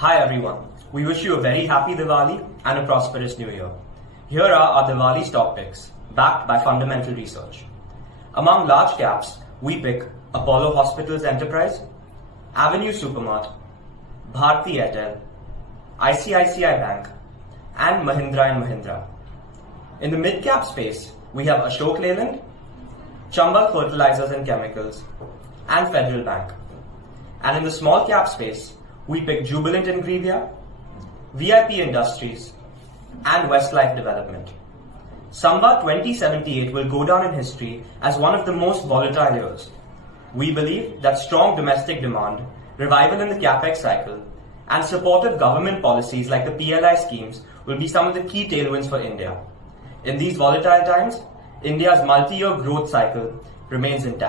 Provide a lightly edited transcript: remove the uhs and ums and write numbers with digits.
Hi everyone, we wish you a very happy Diwali and a prosperous new year. Here are our Diwali stock picks, backed by fundamental research. Among large caps, we pick Apollo Hospitals Enterprise, Avenue Supermart, BHARTI AIRTEL, ICICI Bank, and Mahindra & Mahindra. In the mid-cap space, we have AHOK LEYLAND, CHAMBALFERTILISERS and Chemicals, and Federal Bank. And in the small cap space, we pick Jubilant INGEVIA, VIP Industries, and Westlife Development. Samvat 2078 will go down in history as one of the most volatile years. We believe that strong domestic demand, revival in the capex cycle, and supportive government policies like the PLI schemes will be some of the key tailwinds for India. In these volatile times, India's multi-year growth cycle remains intact.